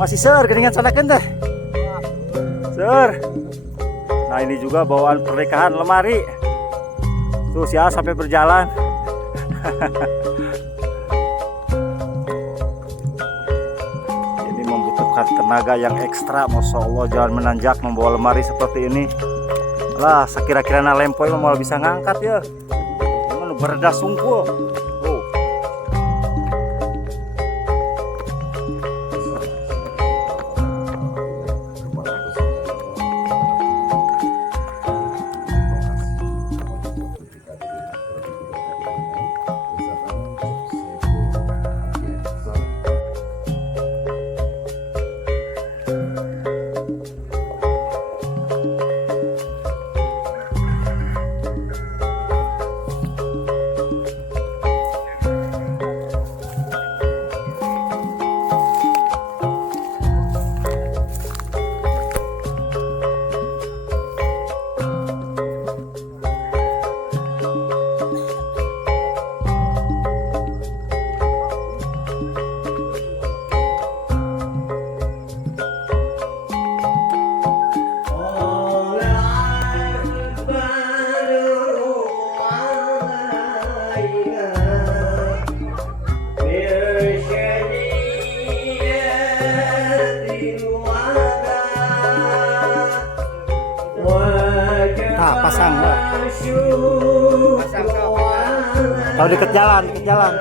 Masih ser, geningan sanakeun teh. Ser. Nah ini juga bawaan pernikahan lemari. Tuh ya sampai berjalan. Ini membutuhkan tenaga yang ekstra, masya Allah. Jangan menanjak membawa lemari seperti ini. Lah, sekira-kira lempoy mau bisa ngangkat ya. Cuman berdas sungkul. Tuh. Nah, pasang. Kalau deket jalan, deket jalan.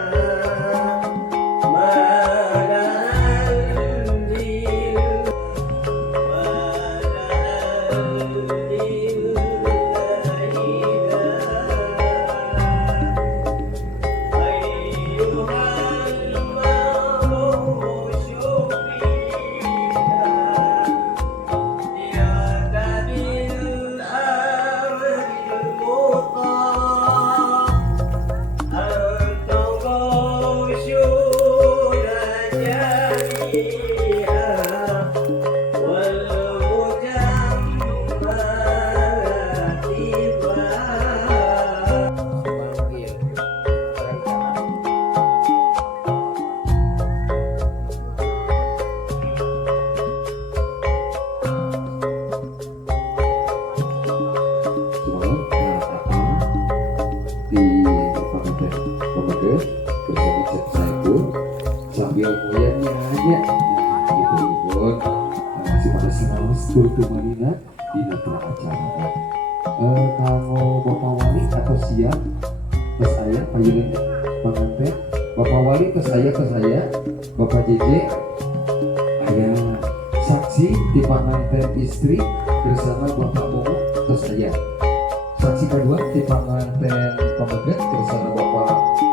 Bersama Chef Saiful sambil ngoyangnya aja gitu pun masih pada singaus bertemanina di dalam acara kamu Bapak Wali atau siap ke saya payungan pengantin Bapak Wali ke saya Bapak JJ ayah saksi di pengantin istri bersama Bapak Bobo ke saya saksi kedua di pengantin pemegat bersama Bapak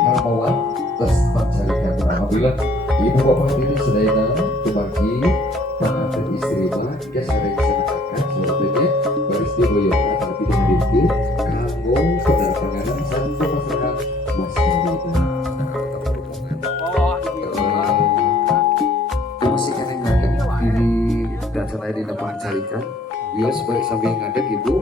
Hermawan terus mencarikan alhamdulillah ibu bapak ini sedaya berbagi pengantin istri mah ya sering senangkan sebetulnya baris di boyong tapi dihadirkan kamu penerbangan sang pemasangan mas Kawita masih kena ngadek diri dan selain di depan carikan dia sebagai sambil ngadek ibu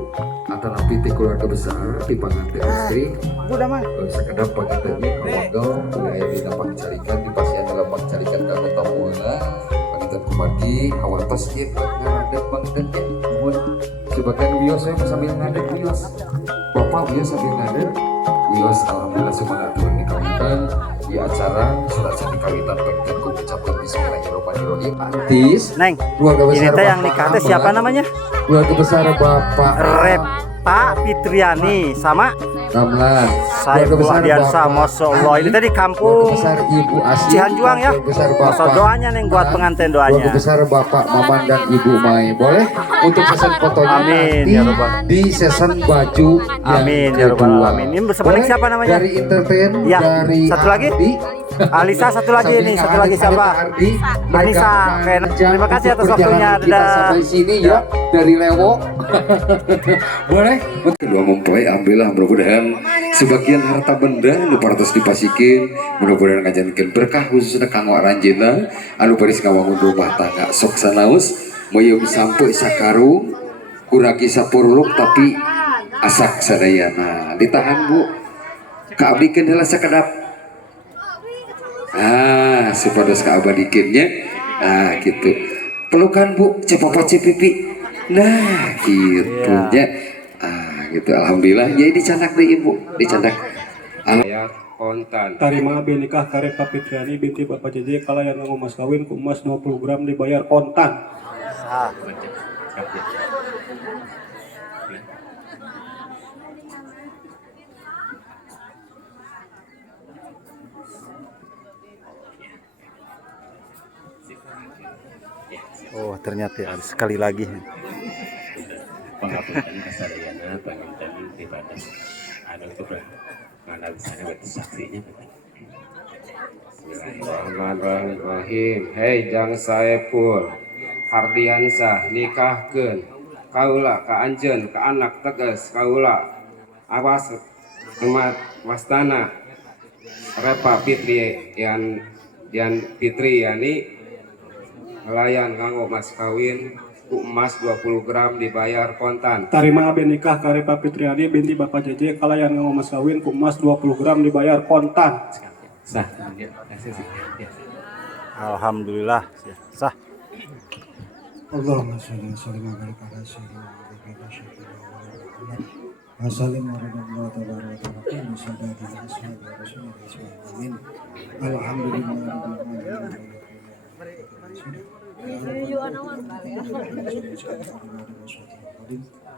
atau nanti keluarga besar di pengantin istri Udah mah. sekedar pengantinnya keluarga mulai di dapat carikan di pasien dalam carikan kami tamuana pengantin kumagi awatas ya ngadek pengantinnya mohon sebagian bios saya sambil ngadek bios bapak bios sambil ngadek bios alhamdulillah semangat turun di kawitan di acara surat seni kawitan pengantin ku ucapkan bismillahirrahmanirrahim artis Neng, keluarga besar ini teh yang nikah teh siapa namanya? keluarga besar bapak Repa Fitriani sama Ramlan Saiful Ardiansa, masya Allah. Ini tadi kampung besar Ibu Asih Cihanjuang ya. besar Masya Bapak doanya neng buat pengantin doanya. besar Bapak Maman dan Ibu Mai boleh untuk pesan fotonya Amin, nanti ya Rabbal. di season baju Amin yang ya Rabbal kedua. alamin. Ini bersama Boleh? siapa namanya? Dari entertain Ya, dari satu lagi? Ardi. Alisa satu lagi nih, satu lagi siapa? Ardi. Anissa. Mereka Oke, terima kasih atas untuk waktunya. perjalanan kita Dadah. sampai sini ya dari Lewo. Boleh? Kedua mempelai ambillah mudah-mudahan sebagian harta benda nu partos dipasikin mudah-mudahan ngajankeun berkah khususnya kanggo aranjeunna anu baris ngawangun rumah tangga sok sanaus moyong sampai sakarung kuragi sapuruluk tapi asak sadayana ditahan bu kaabdikeun heula sakedap sepados kaabadikeunnya gitu pelukan Bu, cepopot cipipi. Nah, gitu ya. Gitu. Alhamdulillah. Jadi dicandak deh Ibu, dicandak. Bayar kontan. Tarima nikah Karep Papitriani binti Bapak JJ kalayan nganggo mas kawin ku emas 20 gram dibayar kontan. Sah. Oh ternyata ada sekali lagi. Pengapunten kasadayana panginten ibadah anu itu mana bisa buat saksinya. Bismillahirrahmanirrahim. Hei Jang Saepul Hardiansah nikahkeun kaula ka anjeun ka anak tegas kaula awas emat wastana Repa Fitri Yan Fitri Yani ngelayan nganggo mas kawin ku emas 20 gram dibayar kontan. Tarima nikah Karep Papitriani binti Bapak JJ kalayan nganggo mas kawin ku emas 20 gram dibayar kontan. Sah. Alhamdulillah sah. Allahumma sholli wa sallim ala sayyidina Muhammad wa sallim ala tabaraka wa ta'ala musaddiqin ashabi rasulillah amin. Alhamdulillah rabbil alamin.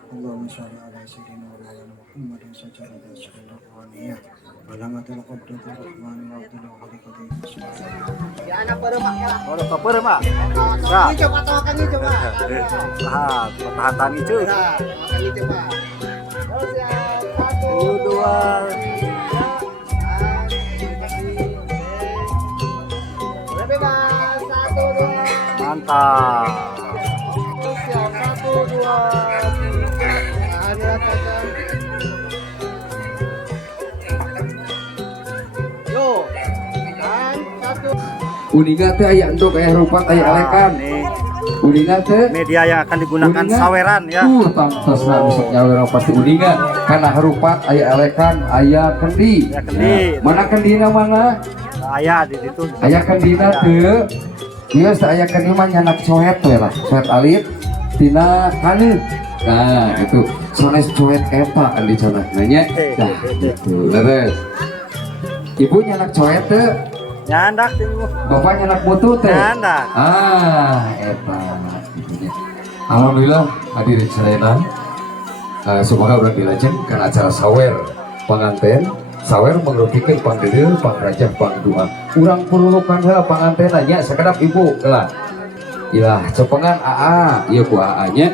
Allahumma sholli ala sayyidina Muhammad wa sallim ala sayyidina Alamatul Qabdatul Rahman wa Abdul Haqiqati. Oh, koper mak. Sah. Ini coba tawakan ini coba. Tahan, tahan tani cuy. Nah, makan ini coba. Terus ya, satu, Dua. bebas, satu, dua. Mantap. Terus ya, satu, dua, tiga. Nah, dirasakan. Yo, kan, satu. Uninga teh aya endog aya rupat aya alekan. Ini Uninga teh media yang akan digunakan saweran ya. tangtosna bisa nyawer pasti uninga kana harupat aya alekan aya kendi. Ya, kendi. Nah, mana kendina mana? Ayah di situ. Aya kendina teu. Ieu aya kendi mah nyanak coet we lah, coet alit tina kaneu. Nah, itu sanes coet eta kan dicanah nanya. Nah, gitu. Leres. Ibu nyanak coet teu? Nyandak tunggu. Bapak nyanak mutu teh? Nyandak. Eta. Alhamdulillah hadirin sekalian. Semoga urang dilajeng kana acara sawer panganten. Sawer mengrupikan pangdeudeul, pangrajah, pangdua. Urang purulukan heula panganten nya sakedap ibu lah. Ilah cepengan AA, ieu ku AA nya.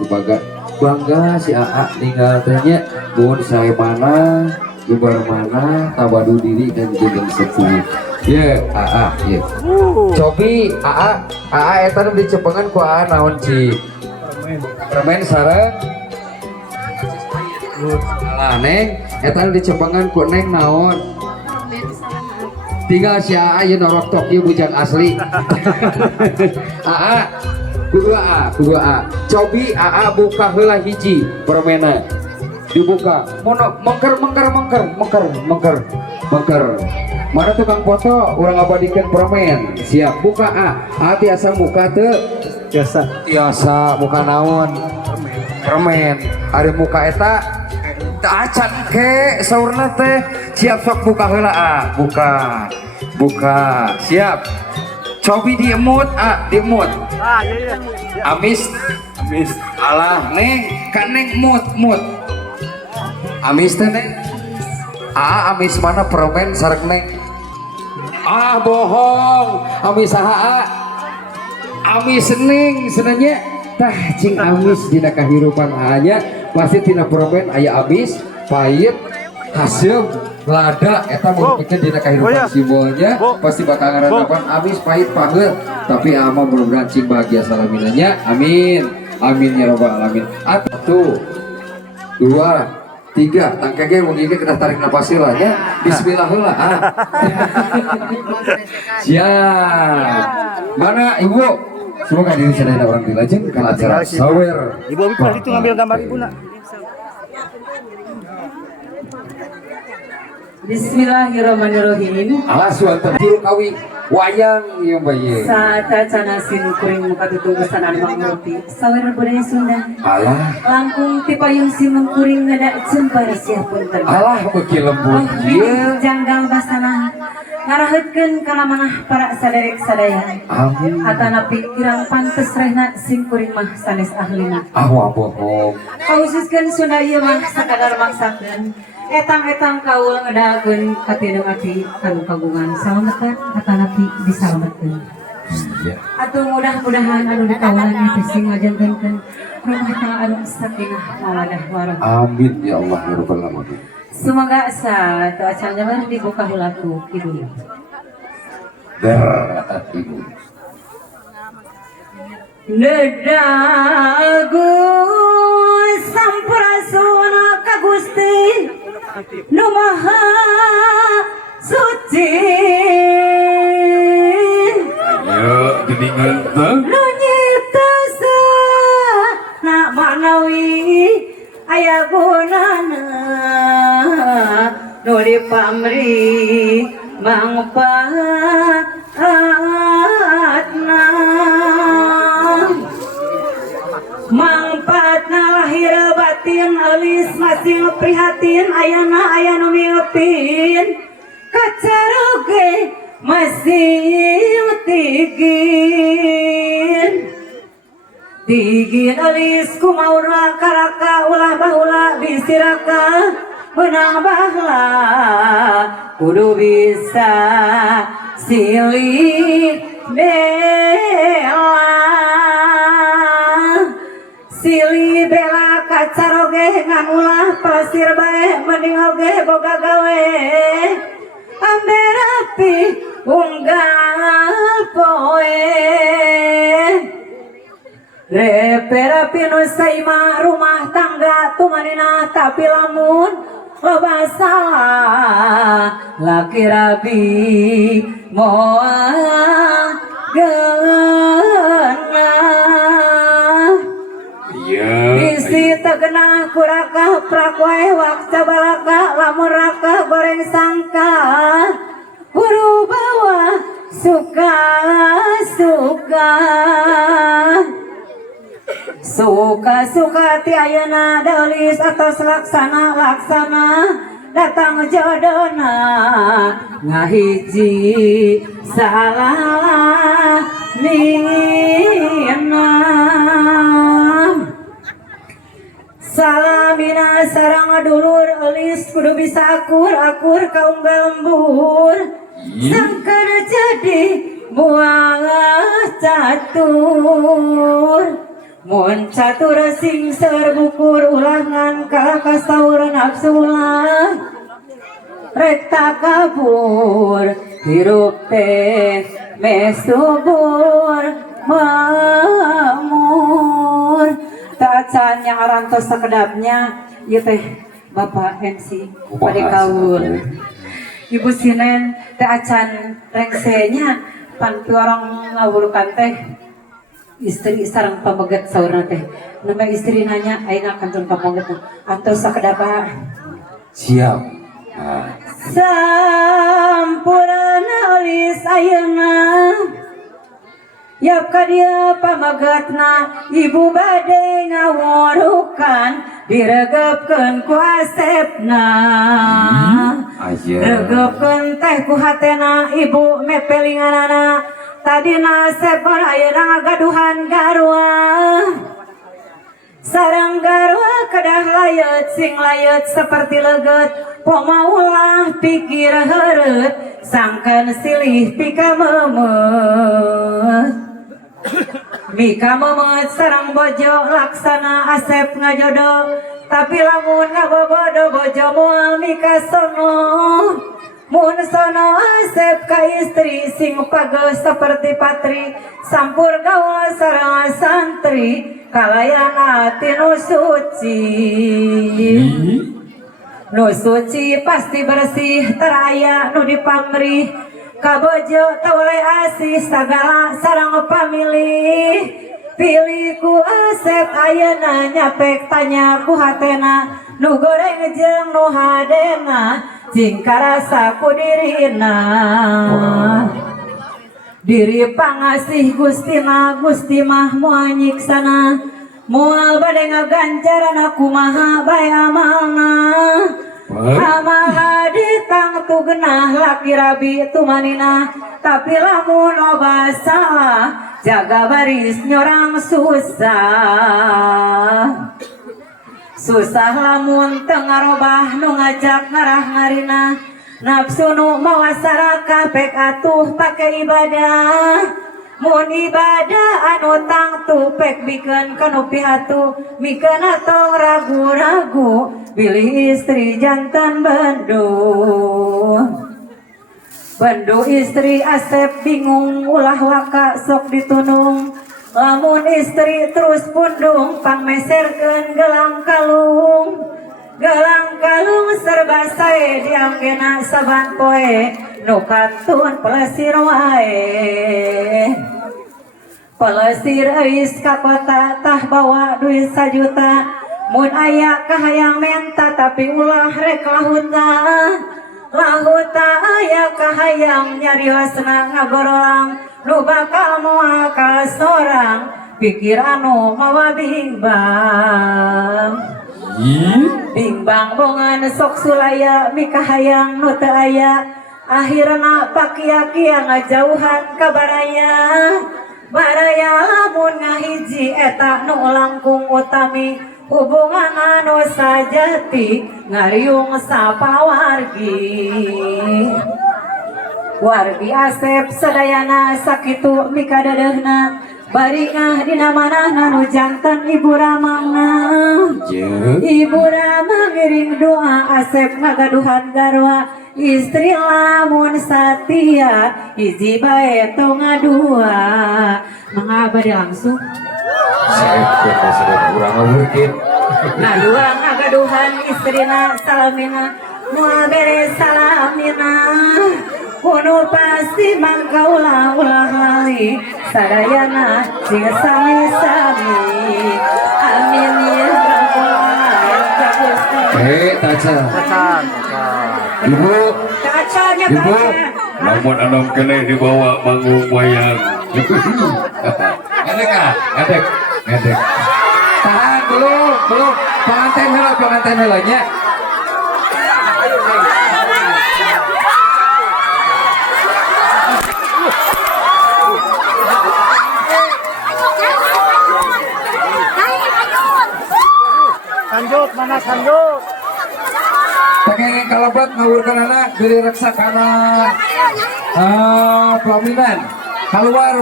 Kubaga bangga si AA ninggal teh nya mun sae mana gubar mana tabadu diri dan jeung sepuh. Ye AA ye. Cobi AA eta nu dicepengan ku AA naon ci? Permen sareng. Lah neng eta nu dicepengan ku neng naon? Tinggal si AA ye norok tok ieu bujang asli. AA kudu AA. Cobi AA buka heula hiji permena. Dibuka mono mengker mana tukang foto orang abadikan permen siap buka hati asa muka teu biasa muka naon permen hari muka eta acan ke saurna teh siap sok buka heula buka siap cobi diemut diemut Iya. amis alah neng kan neng mut amis teh neng amis mana permen sarek neng bohong amis amis neng senanya tah cing amis dina kahirupan anya pasti tina permen aya amis pahit hasil lada eta mungkin dina kahirupan simbolnya pasti bakal ngaranapan amis pahit pahit tapi ama mudah-mudahan cing bahagia salaminanya amin ya robbal alamin 1 2 3 tangkege mungkin kita tarik napas heula nya bismillah heula siap mana ibu semoga diri sadaya orang dilajeng kana acara sawer Ibu Abi itu ngambil gambar ibu nak. Bismillahirrahmanirrahim. Alas wonten juru kawi wayang ieu baye. Saata canasin kuring muka tutugusan anu mangmurti. Sawer budaya Sunda. Alah, Langkung ti payung si mengkuring ngada cempar sia punten. alah beuki lembut ieu. Janggal basana. Ngaraheutkeun kana manah para saderek sadaya. Amin. Atana pikiran pantes rehna sing kuring mah sanes ahlina. Awak bohong. Kaususkeun Sunda ieu mah sakadar maksakeun. Etang-etang kaul ngedaakeun katinung ati anu kagungan salametan atana pi disalametkeun. Iya. Atuh mudah-mudahan anu dikawulan teh sing ngajengkeun rumah tangga anu sakinah mawadah warahmah. Amin ya Allah ya rabbal alamin. Semoga satu acaranya mah dibuka hulaku ibu. Ibu. Nedagu sampurasuna ka Gusti Nu Maha Suci. Ayo geningan teh. Nu nyipta sana manawi aya gunana nu dipamri mangpaatna. Mangpaatna lahir batin alis masih prihatin ayana aya nu miupin kacaroge masih tigin alis kumaura karaka ulah bahula bisiraka menang bahla kudu bisa silih bela silih bela kacaroge nganulah pasir bae mending oge boga gawe ambe rapi unggal poe Repe-rapi nu saimah rumah tangga tumanina tapi lamun loba salah laki rabi moal genah. Iya. Bisi tegenah kurakah prakwae wakca balaka lamun raka goreng sangka buru bawa suka-suka. Suka-suka ti ayeuna deulis atos laksana datang jodona ngahiji salah mina salamina sareng dulur eulis kudu bisa akur kaum lembur sangkana jadi buah catur. Mun catur sing serbukur ulangan kalah kasaur nafsu ulah rek tak kabur hirup teh mesubur mamur tak acan yang arantos sakedapnya ieu teh Bapak MC pada kaul Ibu Sinen teh acan rengsenya pan orang ngawulukan teh istri sareng pamegat saurna teh nama istri nanya ayeuna kantun pamegat atau sakedapa Siap. sampurna alis ayeuna yap ka dieu pamegatna ibu bade ngaworukan diregepkeun ku asepna regepkeun teh ku hatena ibu mepelinganana tadina separ ayeuna ngagaduhan garwa sareng garwa kedah layet sing layet seperti leget pomaulah pikir heureut sangkan silih pika memet mika memet sareng bojo laksana asep ngajodo tapi lamun ngabobodo bojo moal mika sono mun sono asep ka istri sing pageus saperti patri sampur gaul sareng santri kalayan ati nu suci pasti bersih teraya nu dipamrih kabojo tawai asih sagala sareng pamilih pilih ku asep ayeuna nyapek tanya ku hatena nu goreng jeung nu hadena cing karasa ku dirina diri pangasih Gustina Gusti mah moal nyiksana moal bade ngagancarana kumaha bae amalna amal ditang tu genah laki rabi tu manina tapi lamun loba salah jaga baris nyorang susah susah lamun tengah robah nu ngajak ngarah ngarina nafsu nu mawasaraka pek atuh pake ibadah mun ibadah anu tangtu pek bikeun kanu pihatu mikeun atong ragu-ragu pilih istri jantan bendu istri Asep bingung ulah waka sok ditunung lamun istri terus pundung pangmeserkeun gelang kalung serba sae dianggena saban poe nu kantun pelesir wae pelesir eis ka kota tah bawa duit 1 juta mun aya kahayang menta tapi ulah rek lahuta aya kahayang nyariosna ngagorolang nu bakal moal ka sorang pikir anu mawa bimbang bongan sok sulaya mikahayang nu teu aya akhirna pakia-kia ngajauhan ka baraya lamun ngahiji eta nu langkung utami hubungan anu sajati ngariung wargi Asep sadayana sakitu mikadadehna bari ngah dina manahna nu janten ibu ramangna ibu ramang ngiring doa Asep ngagaduhan garwa istri lamun satia hiji bae tong ngadua mangabade langsung saya kurang mungkin ngadua ngagaduhan istrina salamina moal beres salamina kuno pasti mangka ulah lali sadayana cing sami amin ya rabbal alamin Taca ibu kacanya ibu Namun anom kene dibawa manggung wayang. Ngadek tahan belum pengantin heula nya Sanjut mana sanjut? pengen kalabat ngawurkan anak dari reksa kanan pelaminan keluar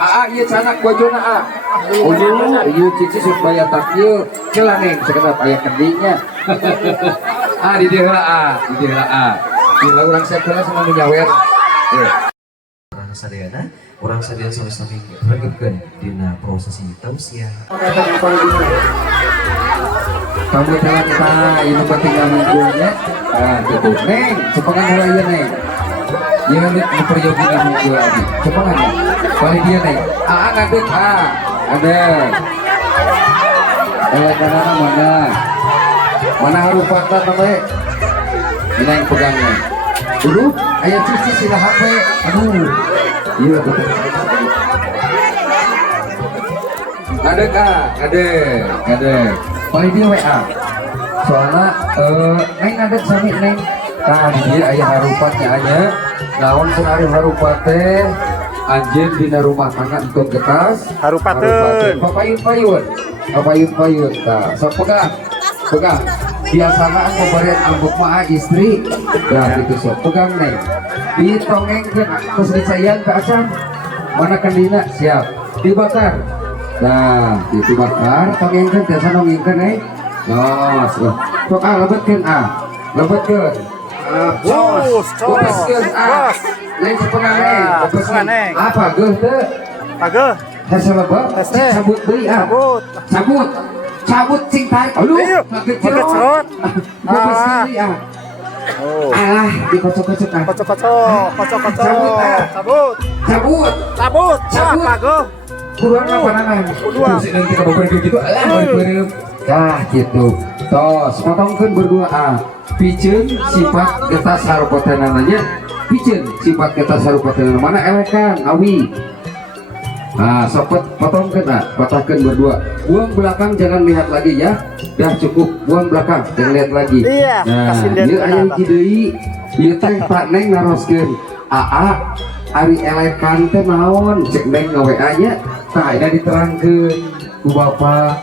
aa iya canak bojona a iya cici supaya takil celaneng sekedap ayah kendinya di dia a bila orang saya kena sama menyawer orang sadayana orang sadayana sama-sama regepkeun dina prosesi tausiah. kamu telah kita ini tinggal munculnya gitu neng cepetan mulai ya neng iya nanti memperyogi muncul lagi cepetan ya balik dia neng ngadek ada karena mana harus patah namanya ini yang pegangnya dulu ayah cici sila HP aduh iya betul ada balik dia WA soalnya neng ada sami neng dia ayah harupatnya aja naon senari harupat teh anjir dina rumah tangga untuk getas Harupateun papayun sok pegang biasana pemberian ambuk mah istri gitu sok pegang neng ditongengkeun terus disayang ke acan mana kendina siap dibakar nah itu bakar tongengkeun biasa nongengkeun los sok lebetkeun Bos, lain sepengan neng apa geuh teu Ageh, hese lebet cabut deui cabut cing tarik pakai cerot. Dikocok-kocok cabut. Apa Ageh? Kurang apa nangan? Terus nanti kalau pergi gitu, gitu. tos potongkeun berdua piceun sifat kita sarupatenananya piceun sifat kita sarupatenan mana elekan awi. Nah, sopet potongkeun patahkeun berdua. Buang belakang jangan lihat lagi ya. Dah cukup buang belakang jangan lihat lagi. Iya, Nah, kasih dia ieu aya kenapa. hiji deui. Ieu teh Pak Neng naroskeun. Ari elekan teh naon? Cek Neng nge-WA nya. Tah aya diterangkeun ku Bapak.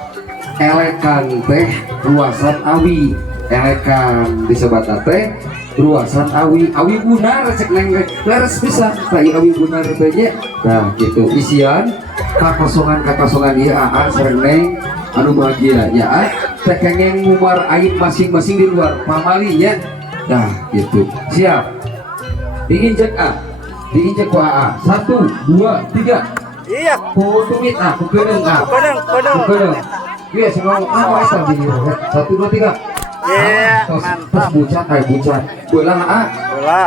Elekan teh ruasan awi. Elekan disebat teh ruasan awi bunar cek Neng leres bisa kayak awi bunar teh nya. Nah gitu isian kakosongan ieu sareng Neng anu bahagia nya teh kengeng ngumar aib masing-masing di luar pamalinya. Nah gitu siap diinjek diinjek ku 1 2 3 Iya. tumit ku kedeung Kodeng. iya semua asal di 1 2 3 Iya, tos mantap. bucat bucat belah Bola.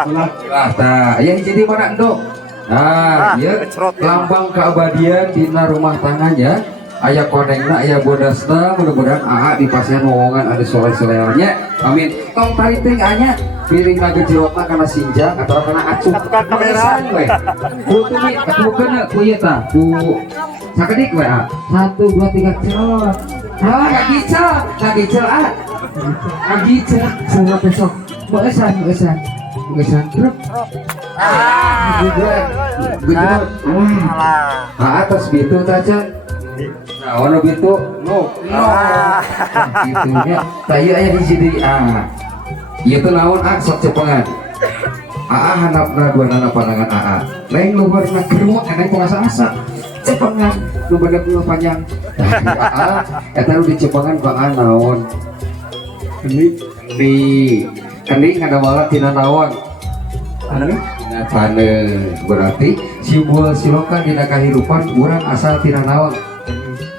lah tah aya hiji di mana endok. Nah, ieu kecrot ya. lambang keabadian dina rumah tangganya aya konengna aya bodasna mudah-mudahan dipasieun wowongan ada soleh-solehnya amin. Tong tari teh anya piringna gejrotna kana sinjak atau kana acuh Tukang kamera. ku tumi katukeun ku ieu tah ku sakedik we 1 2 3 cerot ngagicel ngagicel semua besok beesan truk gejrot atas bitu taca. Nah, ono bitu no gitunya taya aya di sini ieu teh naon sok cepengan handapna duanana pandangan lain luarna kerumuk eneng kuasa-asa cepengan nu badak nu panjang eta nu dicepengan bang naon kendi ngadawala tina naon pane berarti simbol silokan dina kahirupan urang asal tina naon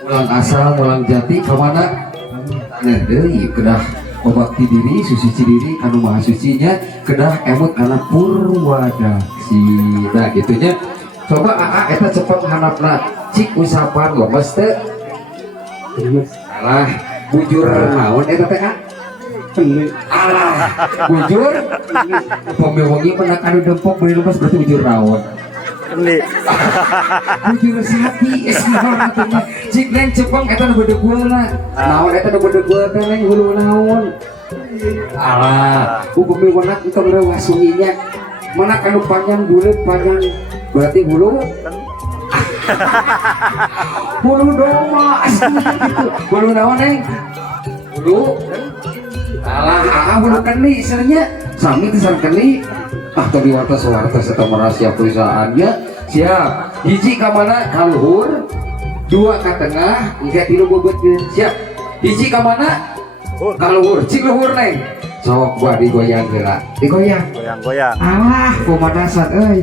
mulang asal mulang jati kemana tanya deui kedah membakti diri suci diri anu maha sucinya kedah emut kana purwadaksi. Nah gitunya coba eta cepet handapna cik usapan lemes teu alah bujur naon eta teh alah bujur pembewangi menak anu dempok beri lemes berarti bujur naon Kendi. bujur sapi naon atuh cik Neng cepeng eta nu bedeguelna naon eta nu bedeguel teh Neng hulu naon alah hukum menak engkau leuwih sunyinya menak anu panjang bulet panjang berarti hulu hulu doma asli gitu hulu naon Neng hulu alah hulu keni istilahnya sami teh keni tadi wartos atau merahasia perusahaannya siap hiji ka mana ka luhur 2 ka tengah 3 3 bobotkeun siap hiji ka mana ka luhur cik luhur Neng sok gua digoyang geura digoyang Goyang-goyang. alah pemanasan euy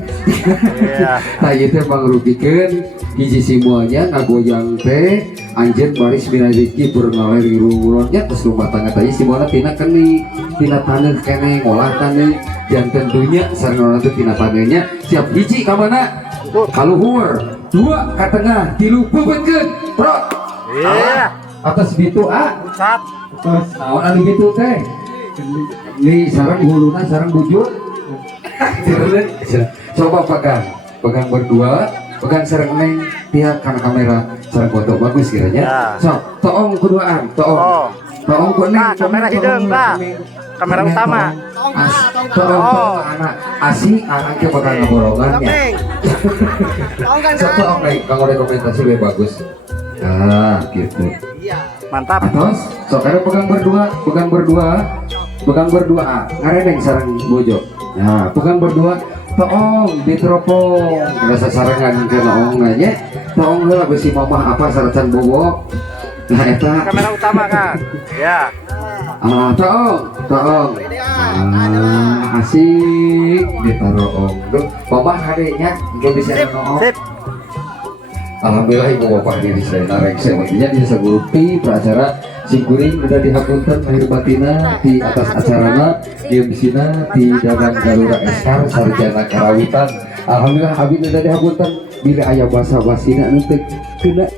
Iya. tah ieu teh mangrugikeun hiji simbolnya ngagoyang teh anjeun baris mina rezeki bernaler irung-urungnya terus rumah tangga tadi simbolna tina keni tina taneuh keneh ngolah taneuh janten dunya sareng orang teh tina taneuhnya siap hiji ka mana ka luhur 2 ka tengah 3 beubeutkeun bro Iya. atas bitu Pucat. naon anu bitu teh ini sarang huluna sarang bujur coba pegang berdua pegang sarang Neng pihak kana kamera sarang foto bagus kiranya Ya. sok toong keduaan toong ku Neng Nah, kamera hideung tah. Kamera utama. toong anak asik anak ke bakal ngabolongan ya sok toong Neng kanggo rekomendasi lebih bagus nah gitu Mantap. atos sok ada pegang berdua ngareneng sareng bojo nah pegang berdua toong ditropong rasa sarangan ke naongannya toong heula besi mamah apa saracan bobo nah eta Kamera utama kan. Ya. toong asik ditaruh ong mamah hadenya engke bisa noong Sip. alhamdulillah ibu bapak diri saya narek semuanya di sagurupi peracara singkuring udah dihapunten lahir batina di atas acarana di bisina di dalam Galura Eskar sarjana karawitan alhamdulillah abdi udah dihapunten bila aya basa basina nanti kena